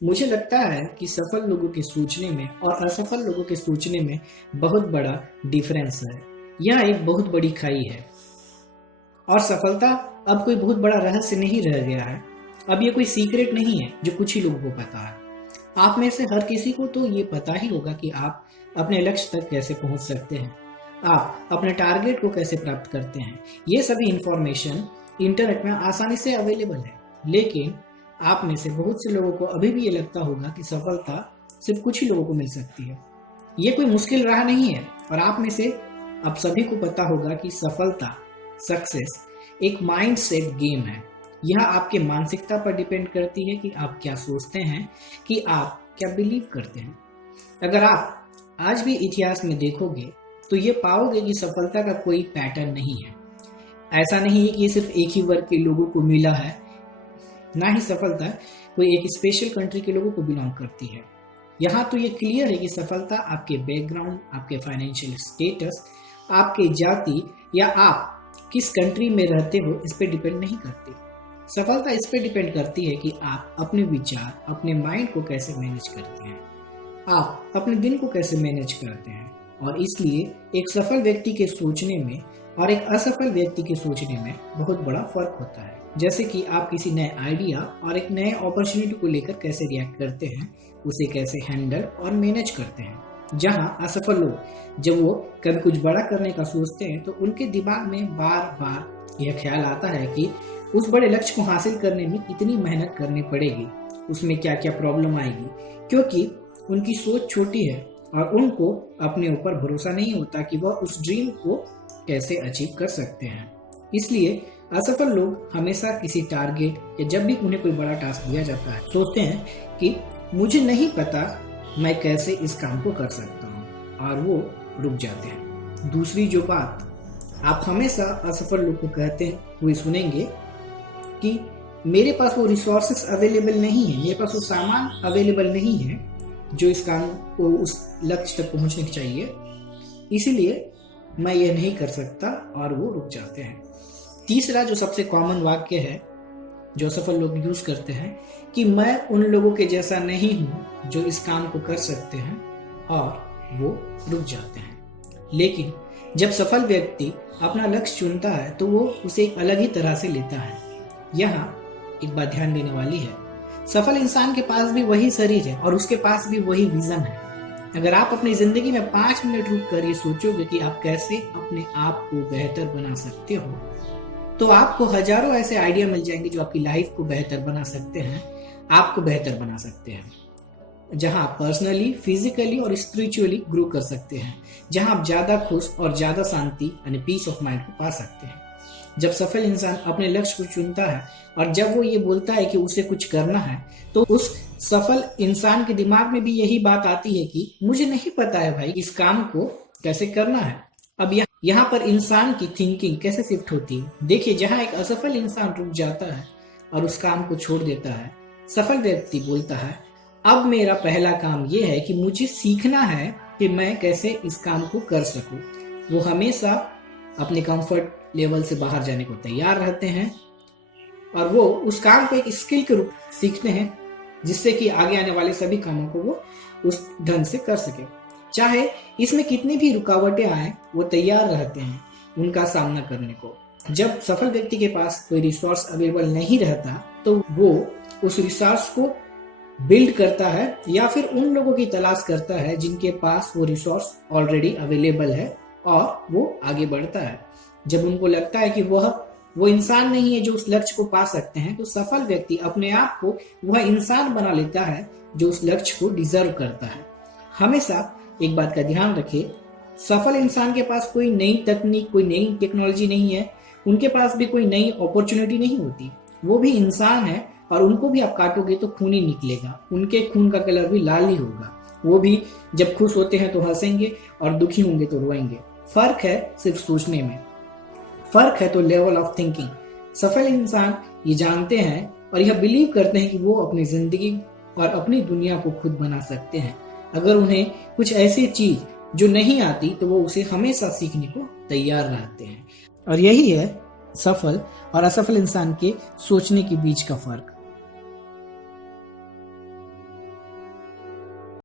मुझे लगता है कि सफल लोगों के सोचने में और असफल लोगों के सोचने में बहुत बड़ा डिफरेंस है। यह एक बहुत बड़ी खाई है और सफलता अब कोई बहुत बड़ा रहस्य नहीं रह गया है। अब ये कोई सीक्रेट नहीं है जो कुछ ही लोगों को पता है। आप में से हर किसी को तो ये पता ही होगा कि आप अपने लक्ष्य तक कैसे पहुंच सकते हैं, आप अपने टारगेट को कैसे प्राप्त करते हैं। ये सभी इंफॉर्मेशन इंटरनेट में आसानी से अवेलेबल है, लेकिन आप में से बहुत से लोगों को अभी भी ये लगता होगा कि सफलता सिर्फ कुछ ही लोगों को मिल सकती है। ये कोई मुश्किल राह नहीं है और आप में से आप सभी को पता होगा कि सफलता, सक्सेस एक माइंड सेट गेम है। यह आपके मानसिकता पर डिपेंड करती है कि आप क्या सोचते हैं, कि आप क्या बिलीव करते हैं। अगर आप आज भी इतिहास में देखोगे तो ये पाओगे कि सफलता का कोई पैटर्न नहीं है। ऐसा नहीं है कि ये सिर्फ एक ही वर्ग के लोगों को मिला है, ना ही सफलता कोई एक स्पेशल कंट्री के लोगों को बिलोंग करती है। यहाँ तो ये क्लियर है कि सफलता आपके बैकग्राउंड, आपके फाइनेंशियल स्टेटस, आपके जाति या आप किस कंट्री में रहते हो इस पे डिपेंड नहीं करती। सफलता इस पे डिपेंड करती है कि आप अपने विचार, अपने माइंड को कैसे मैनेज करते हैं, आप अपने दिन को कैसे मैनेज करते हैं। और इसलिए एक सफल व्यक्ति के सोचने में और एक असफल व्यक्ति के सोचने में बहुत बड़ा फर्क होता है। जैसे कि आप किसी नए आइडिया और एक नए अपॉर्चुनिटी को लेकर कैसे रिएक्ट करते हैं, उसे कैसे हैंडल और मैनेज करते हैं। जहां असफल लोग जब वो कभी कुछ बड़ा करने का सोचते हैं तो उनके दिमाग में बार बार यह ख्याल आता है कि उस बड़े लक्ष्य को हासिल करने में कितनी मेहनत करनी पड़ेगी, उसमें क्या क्या प्रॉब्लम आएगी, क्योंकि उनकी सोच छोटी है और उनको अपने ऊपर भरोसा नहीं होता कि वह उस ड्रीम को कैसे अचीव कर सकते हैं। इसलिए असफल लोग हमेशा किसी टारगेट या जब भी उन्हें कोई बड़ा टास्क दिया जाता है सोचते हैं कि मुझे नहीं पता मैं कैसे इस काम को कर सकता हूँ, और वो रुक जाते हैं। दूसरी जो बात आप हमेशा असफल लोग को कहते हैं वो सुनेंगे कि मेरे पास वो रिसोर्सेस अवेलेबल नहीं है, मेरे पास वो सामान अवेलेबल नहीं है जो इस काम को उस लक्ष्य तक पहुंचने की चाहिए, इसीलिए मैं ये नहीं कर सकता, और वो रुक जाते हैं। तीसरा जो सबसे कॉमन वाक्य है जो सफल लोग यूज करते हैं कि मैं उन लोगों के जैसा नहीं हूं जो इस काम को कर सकते हैं, और वो रुक जाते हैं। लेकिन जब सफल व्यक्ति अपना लक्ष्य चुनता है तो वो उसे एक अलग ही तरह से लेता है। यहाँ एक बात ध्यान देने वाली है, सफल इंसान के पास भी वही शरीर है और उसके पास भी वही विजन है। अगर आप अपनी जिंदगी में 5 मिनट रुक कर ये सोचोगे कि आप कैसे अपने आप को बेहतर बना सकते हो, तो आपको हजारों ऐसे आइडिया मिल जाएंगे जो आपकी लाइफ को बेहतर बना सकते हैं, आपको बेहतर बना सकते हैं। जहां आप पर्सनली, फिजिकली और स्पिरिचुअली ग्रो कर सकते हैं, जहां आप ज्यादा खुश और ज्यादा शांति यानी पीस ऑफ माइंड को पा सकते हैं। जब सफल इंसान अपने लक्ष्य को चुनता है और जब वो ये बोलता है कि उसे कुछ करना है, तो उस सफल इंसान के दिमाग में भी यही बात आती है कि मुझे नहीं पता है भाई इस काम को कैसे करना है। अब यहाँ पर इंसान की थिंकिंग कैसे शिफ्ट होती है, देखिए। जहाँ एक असफल इंसान रुक जाता है और उस काम को छोड़ देता है, सफल व्यक्ति बोलता है अब मेरा पहला काम यह है कि मुझे सीखना है कि मैं कैसे इस काम को कर सकूं। वो हमेशा अपने कंफर्ट लेवल से बाहर जाने को तैयार रहते हैं और वो उस काम को एक स्किल के रूप सीखते हैं, जिससे कि आगे आने वाले सभी कामों को वो उस ढंग से कर सके। चाहे इसमें कितनी भी रुकावटें आए, वो तैयार रहते हैं उनका सामना करने को। जब सफल व्यक्ति के पास कोई रिसोर्स अवेलेबल नहीं रहता तो वो उस रिसोर्स को बिल्ड करता है या फिर उन लोगों की तलाश करता है जिनके पास वो रिसोर्स ऑलरेडी अवेलेबल है, और वो आगे बढ़ता है। जब उनको लगता है कि वो इंसान नहीं है जो उस लक्ष्य को पा सकते हैं, तो सफल व्यक्ति अपने आप को वह इंसान बना लेता है जो उस लक्ष्य को डिजर्व करता है। हमेशा एक बात का ध्यान रखिए, सफल इंसान के पास कोई नई तकनीक, कोई नई टेक्नोलॉजी नहीं है, उनके पास भी कोई नई अपॉर्चुनिटी नहीं होती। वो भी इंसान है और उनको भी आप काटोगे तो खून ही निकलेगा, उनके खून का कलर भी लाल ही होगा। वो भी जब खुश होते हैं तो हंसेंगे और दुखी होंगे तो रोएंगे। फर्क है सिर्फ सोचने में, फर्क है तो लेवल ऑफ थिंकिंग। सफल इंसान ये जानते हैं और यह बिलीव करते हैं कि वो अपनी जिंदगी और अपनी दुनिया को खुद बना सकते हैं। अगर उन्हें कुछ ऐसी चीज जो नहीं आती तो वो उसे हमेशा सीखने को तैयार रहते हैं। और यही है सफल और असफल इंसान के सोचने के बीच का फर्क।